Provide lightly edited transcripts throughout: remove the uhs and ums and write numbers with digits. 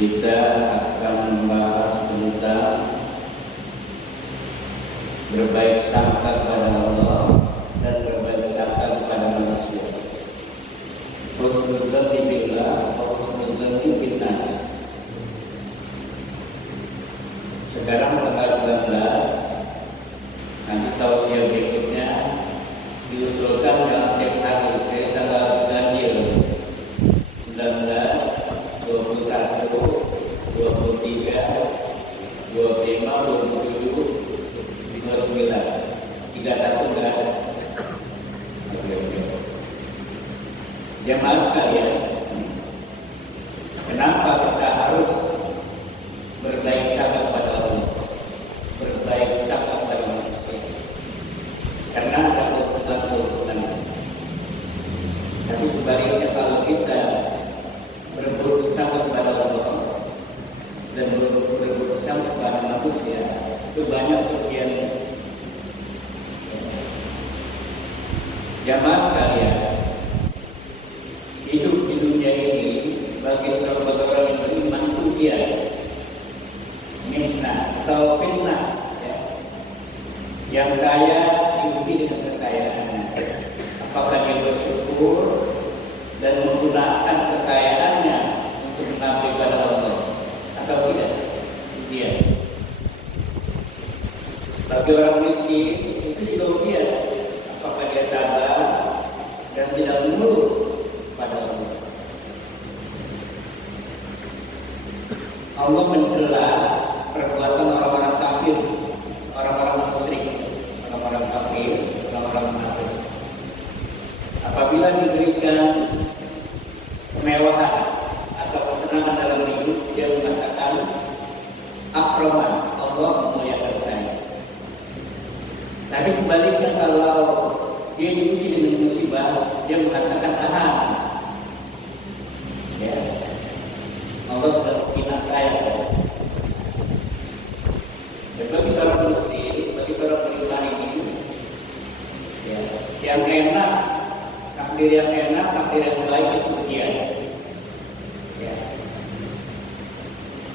Kita akan membahas tentang berbaik sangka kepada Allah dan berbaik sangka kepada manusia. Husnul dzanni billah atau husnul dzanni binnas. Sekarang tanggal 19, nanti tausiah berikutnya diusulkan dalam tiap hari dari tanggal ganjil 19, 21, 23, 25, 27, 29, 31 enggak ada. Jemaah sekalian, kenapa kita harus berbaik sangka kepada Allah, berbaik sangka kepada manusia? Karena ada kebutuhan. Tapi sebaliknya kalau kita berburuk sangka kepada Allah dan berburuk sangka kepada manusia, itu banyak kerugiannya. Jamaah sekalian, hidup di dunia ini bagi seorang orang yang beriman itu dia mihnah atau fitnah, ya. Yang kaya diuji dengan kekayaannya. Apakah dia bersyukur dan menggunakan kekayaannya untuk mengabdi kepada Allah atau tidak? Dia. Bagi orang miskin itu juga ujian. Apakah dia sabar dan tidak menurut pada Allah? Allah mencela perbuatan orang-orang kafir, orang-orang musyrik, orang-orang kafir, orang-orang munafik. Apabila diberikan kemewahan atau kesenangan dalam hidup, dia mengatakan akraman, Allah memuliakan saya. Tapi sebaliknya kalau dia diuji dengan musibah, dia mengatakan tahan. Ya, Allah sudah menghina saya. Dan bagi seorang muslim, bagi seorang beriman ini, ya, yang enak, takdir yang enak, takdir yang baik itu ujian. Ya.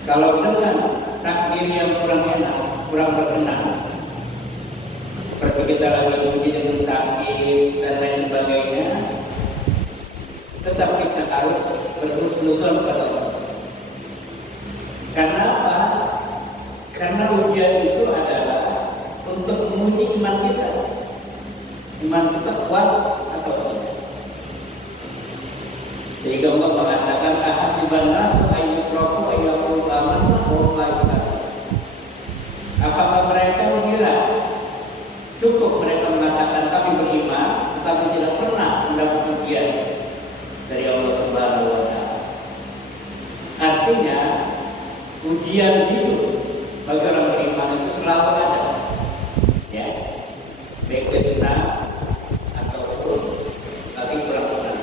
Kalau dengan takdir yang kurang enak, kurang berkenan, seperti kita lagi diuji dengan sakit dan lain sebagainya, tetap kita harus berhusnudzon kepada Allah. Karena apa? Karena ujian itu adalah untuk menguji iman kita. Iman kita kuat atau tidak. Sehingga Allah mengatakan ahasiban nasu ayyutraku ayyaqulu amanna wa hum la yuftanun. Apakah mereka mengira cukup mereka mengatakan kami beriman, tapi tidak pernah mendapat ujian dari Allah Subhanahu wa Ta'ala? Artinya ujian hidup bagi orang beriman itu selalu ada, ya, baik senang ataupun bagi kurang senang.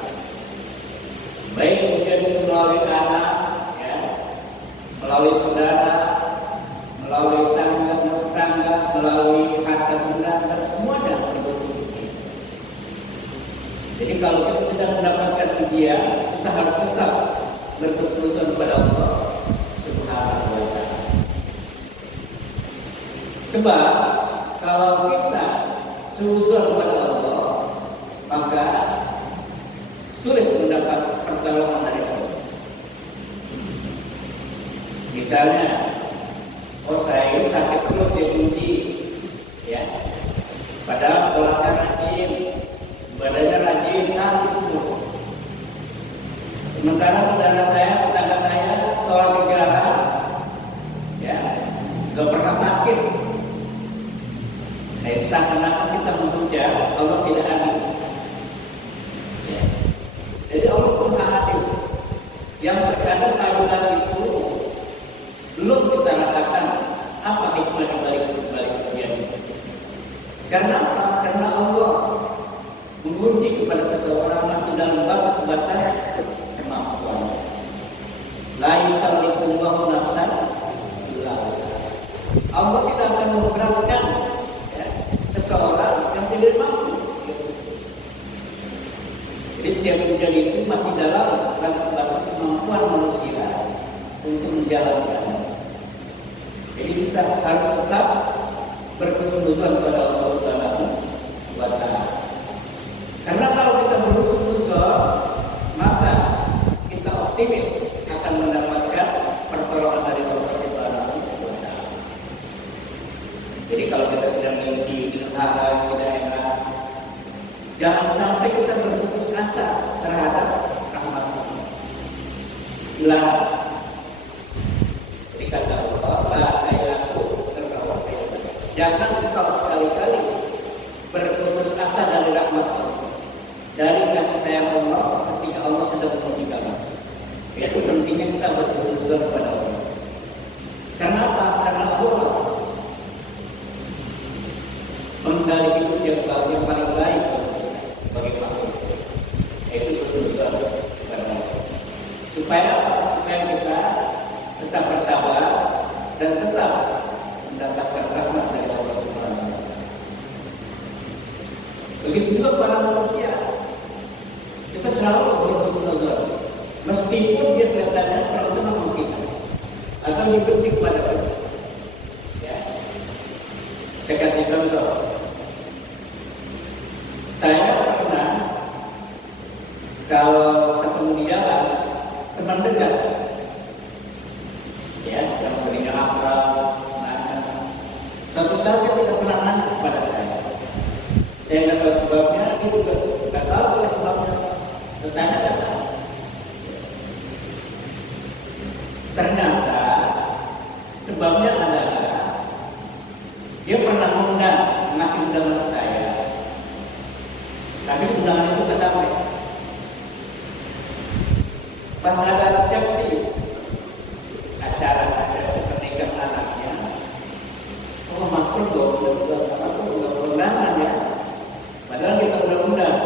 Baik ujian itu melalui anak, ya, melalui saudara, melalui tangga, melalui harta benda, dan semuanya berbentuk. Jadi kalau kita sedang mendapatkan ujian, kita harus tetap berhusnudzon kepada Allah Subhanahu wa Ta'ala. Sebab kalau kita suudzon kepada Allah, maka sulit mendapat pertolongan dari Allah. Misalnya, saya ini sakit terus diuji, ya. Padahal sholatnya rajin, ibadahnya rajin, sakit terus. Sementara saudara saya, tetangga saya, sholat kejahatan, ya, gak pernah sakit. Nah, itu seakan-akan kita memuja Allah tidak adil. Ya. Jadi Allah pun adil. Yang terkadang keadilan itu belum kita rasakan apa hikmah dibalik ujian itu. Karena apa? Karena Allah menguji kepada seseorang masih dalam batas kemampuan. La yukallifullahu nafsan illa wus'aha. Allah tidak akan memberatkan, ya, seseorang yang tidak mampu. Jadi setiap ujian itu masih dalam batas kemampuan manusia. untuk menjalankan. Jadi kita harus tetap berhusnuzon kepada Allah Subhanahu wa Ta'ala. Karena kalau kita berhusnuzon, maka kita optimis akan mendapatkan pertolongan dari Allah Subhanahu wa Ta'ala. Jadi kalau kita sedang mimpi hal-hal yang tidak enak, jangan sampai kita berputus asa terhadap rahmat Allah. Jadi kata Allah, la tayasu terkawal. Jangan engkau sekali-kali berputus asa dari rahmat Allah, dari kasih sayang Allah ketika Allah sedang menguji kamu. Itu pentingnya kita berputus kepada Allah. Karena apa? Karena Allah menggali hidup yang paling baik bagi makhluk, yaitu berputus kepada Allah. Supaya apa? Supaya kita tetap bersabar dan tetap mendapatkan rahmat dari Allah Subhanahu wa Ta'ala. Begitu juga kepada manusia, kita selalu berhusnuzon, meskipun dia kelihatannya kurang senang sama kita atau dibenci kepada kita. Ya. Saya kasih contoh. Saya pernah kalau ketemu di jalan teman dekat, ya, yang berinya akrab, suatu saat dia tidak pernah nanya kepada saya. Saya nggak tahu sebabnya, dia juga nggak tahu kalau sebabnya. Bertanya nggak tahu. Ternyata sebabnya adalah dia pernah ngasih undangan ke saya, tapi undangan itu nggak sampai. Pas ada resepsi, acara pernikahan anaknya, oh Mas Purgo udah undangan ya, padahal kita udah undang.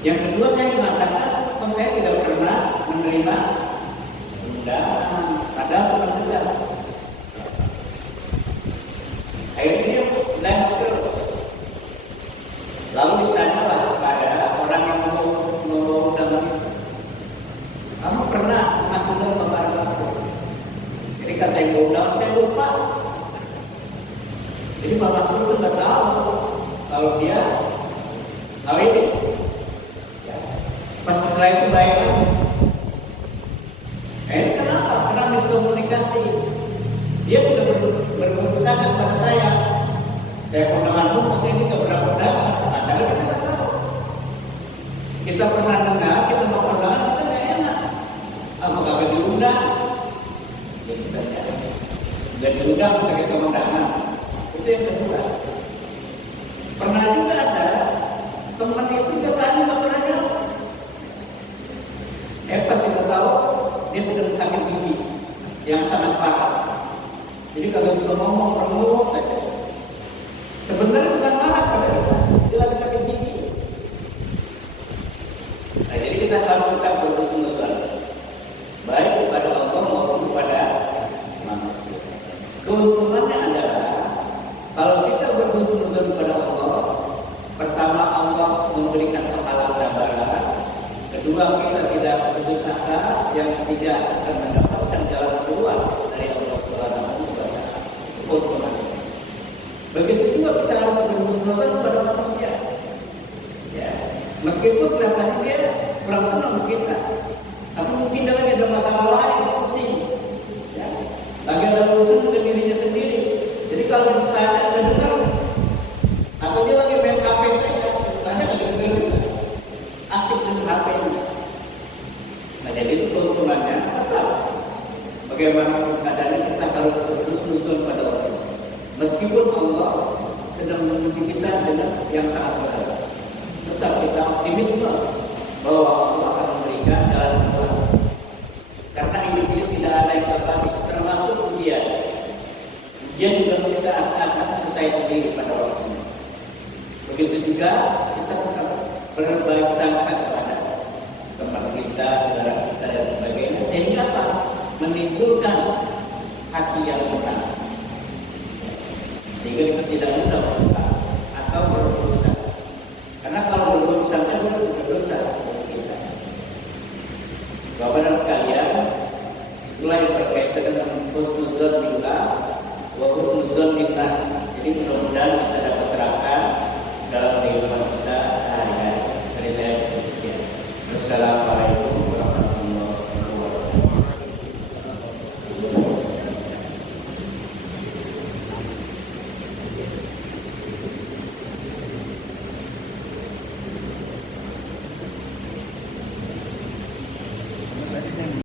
Yang kedua saya mengatakan, oh saya tidak pernah menerima undangan, padahal pernah juga. Akhirnya dia bilang terus. Lalu ditanyalah kepada orang yang mau undangan itu, kamu pernah masuk dalam lembaran aku? Jadi kata yang undang, saya lupa. Jadi Pak Mas itu nggak tahu kalau dia ini. Ya. Pas setelah itu baik. Kenapa? Karena miskomunikasi. Dia sudah berkeputusan kepada saya. Saya kondangan pun makanya kita pernah kondangan. Padahal kita nggak tahu. Kita pernah dengar, kita mau kondangan, kita nggak enak. Apa kagak diundang? Ya kita jangan. Dan diundang bisa kita kondangan. Itu yang kedua. Pernah juga ada teman itu kita tanya nggak pernah jawab. Pas kita tahu dia sedang sakit gigi yang sangat parah. Jadi kagak bisa ngomong, remuk aja. Sebenarnya bukan marah pada kita, dia lagi sakit gigi. Nah, jadi kita harus tetap berhusnuzon, baik kepada Allah maupun kepada manusia. Keuntungannya adalah kalau kita berhusnuzon kepada Allah, pertama Allah memberikan pahala sabaran, kedua kita tidak putus asa yang tidak akan mendapatkan jalan keluar dari Allah Subhanahu wa Ta'ala. Itu keuntungannya. Begitu juga kita harus berhusnuzon kepada manusia. Ya, meskipun kelihatannya dia kurang senang kita, tapi mungkin dia lagi ada masalah lain, pusing. Ya, lagi ada urusan dengan dirinya sendiri. Jadi kalau ditanya ada dengar, atau dia lagi main HP saja, ditanya lagi dengar juga, asik dengan HP-nya. Nah, jadi itu keuntungannya tetap. Bagaimana keadaannya kita harus berhusnuzon pada Allah. Meskipun Allah sedang menguji kita dengan yang sangat berat, tetap kita optimisme bahwa Allah akan memberikan jalan keluar. Karena hidup ini tidak ada yang terbaik, termasuk ujian. Ujian juga bisa akan selesai sendiri pada waktunya. Begitu juga kita tetap berbaik sangka kepada teman kita, saudara kita dan sebagainya, sehingga apa? Menimbulkan hati yang tenang. Sehingga kita tidak mudah berdosa atau berdosa. Karena kalau berdosa kan berdosa kita. Bapak saudara sekalian, itulah yang berkaitan dengan husnuzon billah wa husnuzon billah. Jadi mudah-mudahan kita dapat terapkan dalam kehidupan kita sehari-hari. Dari saya sekian. Wassalamualaikum.